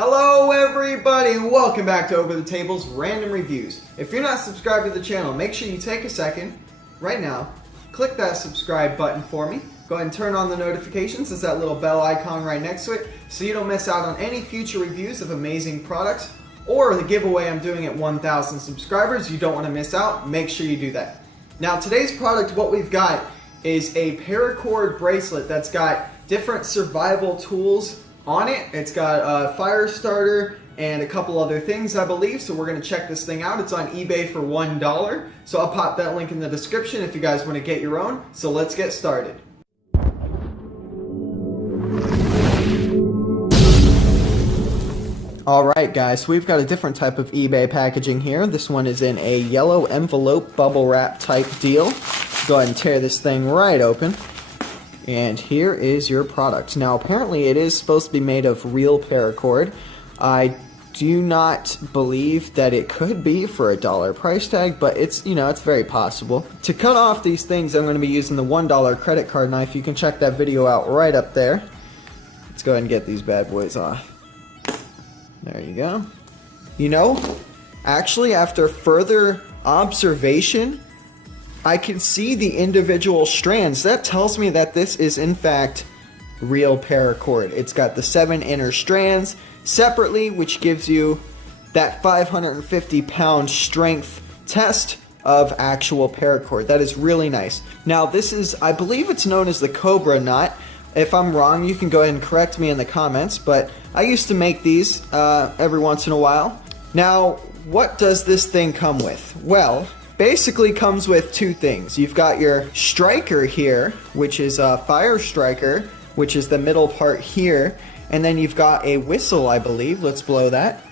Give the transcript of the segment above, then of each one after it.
Hello everybody, welcome back to Over the Table's Random Reviews. If you're not subscribed to the channel, make sure you take a second, right now, click that subscribe button for me. Go ahead and turn on the notifications, it's that little bell icon right next to it, so you don't miss out on any future reviews of amazing products, or the giveaway I'm doing at 1,000 subscribers. You don't want to miss out, make sure you do that. Now today's product, what we've got is a Paracord bracelet that's got different survival tools on it. It's got a fire starter and a couple other things, I believe, so we're going to check this thing out. It's on eBay for $1, so I'll pop that link in the description if you guys want to get your own. So let's get started. Alright guys, so we've got a different type of eBay packaging here. This one is in a yellow envelope bubble wrap type deal. Go ahead and tear this thing right open. And here is your product. Now apparently it is supposed to be made of real paracord. I do not believe that it could be for $1 price tag, but it's, it's very possible. To cut off these things, I'm going to be using the $1 credit card knife. You can check that video out right up there. Let's go ahead and get these bad boys off. There you go. Actually after further observation, I can see the individual strands. That tells me that this is in fact real paracord. It's got the 7 inner strands separately, which gives you that 550-pound strength test of actual paracord. That is really nice. Now this is, I believe it's known as the Cobra knot. If I'm wrong, you can go ahead and correct me in the comments, but I used to make these every once in a while. Now, what does this thing come with? Well, basically comes with two things. You've got your striker here, which is a fire striker, which is the middle part here, and then you've got a whistle, I believe. Let's blow that.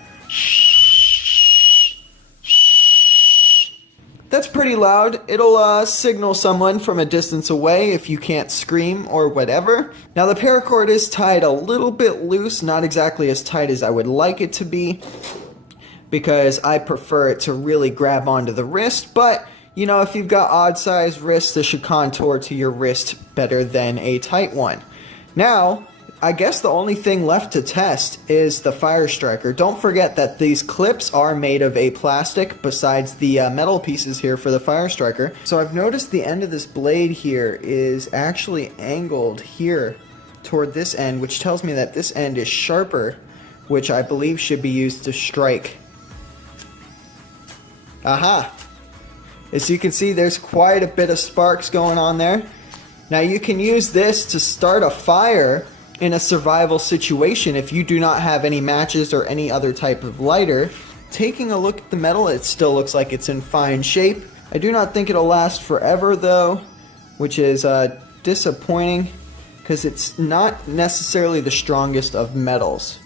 That's pretty loud. It'll signal someone from a distance away if you can't scream or whatever. Now the paracord is tied a little bit loose, not exactly as tight as I would like it to be, because I prefer it to really grab onto the wrist, but if you've got odd sized wrists, this should contour to your wrist better than a tight one. Now, I guess the only thing left to test is the fire striker. Don't forget that these clips are made of a plastic besides the metal pieces here for the fire striker. So I've noticed the end of this blade here is actually angled here toward this end, which tells me that this end is sharper, which I believe should be used to strike. Aha! As you can see, there's quite a bit of sparks going on there. Now you can use this to start a fire in a survival situation if you do not have any matches or any other type of lighter. Taking a look at the metal, it still looks like it's in fine shape. I do not think it'll last forever though, which is disappointing because it's not necessarily the strongest of metals.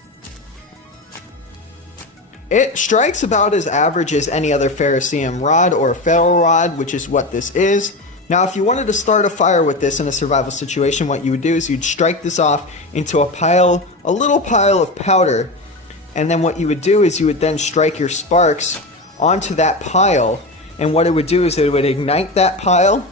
It strikes about as average as any other ferrocerium rod or ferro rod, which is what this is. Now if you wanted to start a fire with this in a survival situation, what you would do is you'd strike this off into a little pile of powder, and then what you would do is you would then strike your sparks onto that pile, and what it would do is it would ignite that pile,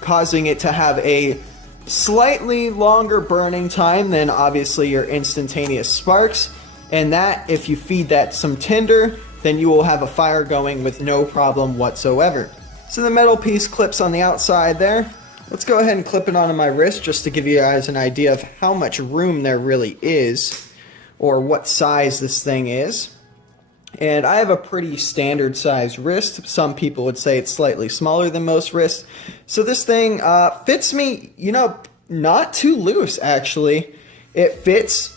causing it to have a slightly longer burning time than obviously your instantaneous sparks. And that, if you feed that some tinder, then you will have a fire going with no problem whatsoever. So the metal piece clips on the outside there. Let's go ahead and clip it onto my wrist just to give you guys an idea of how much room there really is, or what size this thing is. And I have a pretty standard size wrist. Some people would say it's slightly smaller than most wrists. So this thing fits me, not too loose actually. It fits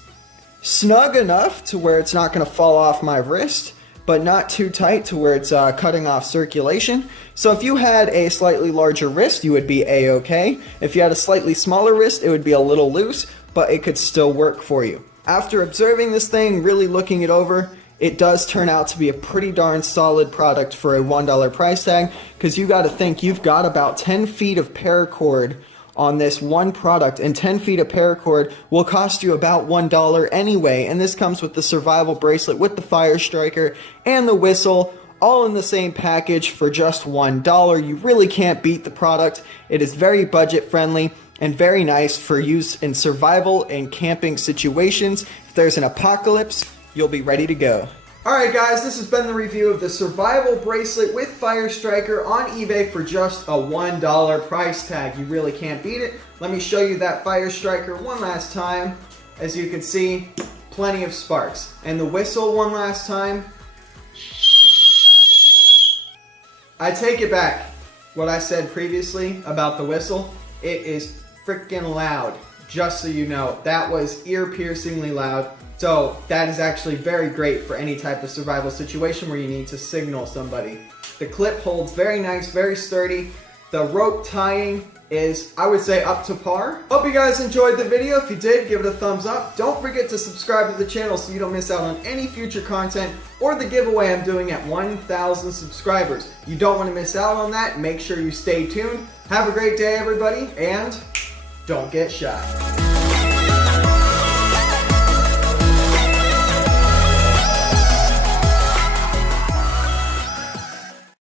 snug enough to where it's not going to fall off my wrist, but not too tight to where it's cutting off circulation. So if you had a slightly larger wrist, you would be a-okay. If you had a slightly smaller wrist, it would be a little loose, but it could still work for you. After observing this thing, really looking it over, it does turn out to be a pretty darn solid product for a $1 price tag, because you got to think you've got about 10 feet of paracord on this one product, and 10 feet of paracord will cost you about $1 anyway, and this comes with the survival bracelet with the fire striker and the whistle, all in the same package for just $1. You really can't beat the product. It is very budget friendly and very nice for use in survival and camping situations. If there's an apocalypse, you'll be ready to go. Alright guys, this has been the review of the survival bracelet with Fire Striker on eBay for just a $1 price tag. You really can't beat it. Let me show you that Fire Striker one last time. As you can see, plenty of sparks. And the whistle one last time. I take it back. What I said previously about the whistle, it is freaking loud. Just so you know, that was ear-piercingly loud. So that is actually very great for any type of survival situation where you need to signal somebody. The clip holds very nice, very sturdy. The rope tying is, I would say, up to par. Hope you guys enjoyed the video. If you did, give it a thumbs up. Don't forget to subscribe to the channel so you don't miss out on any future content or the giveaway I'm doing at 1,000 subscribers. You don't want to miss out on that. Make sure you stay tuned. Have a great day, everybody, and don't get shy.